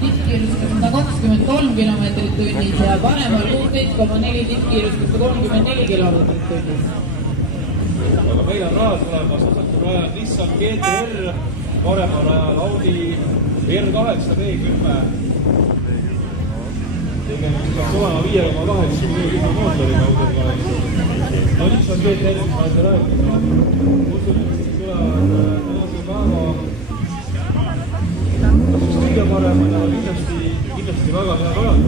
tippkiirusega 123 kilomeetrit tunnis ja paremal 16,4 tippkiirusega 34 kilomeetrit tunnis. Aga meil on rajal tulemas vasakul rajal Nissan GT-R, paremal rajal Audi R8 V10. Tegelikult peaks olema 5,8 mootoriga Audi R8. No Nissan GT-R, mis ma ette räägin. Usun, et tulevad tänase päeva kõige paremad, aga kindlasti väga hea rajal.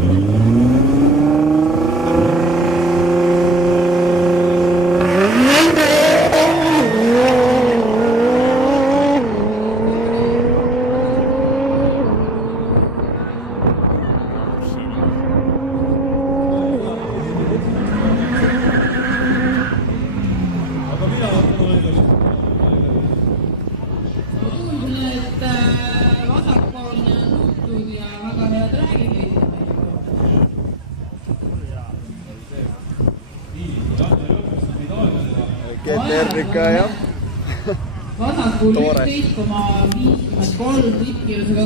GT-R ikka jah. Vasakul 11,53 tippkiirusega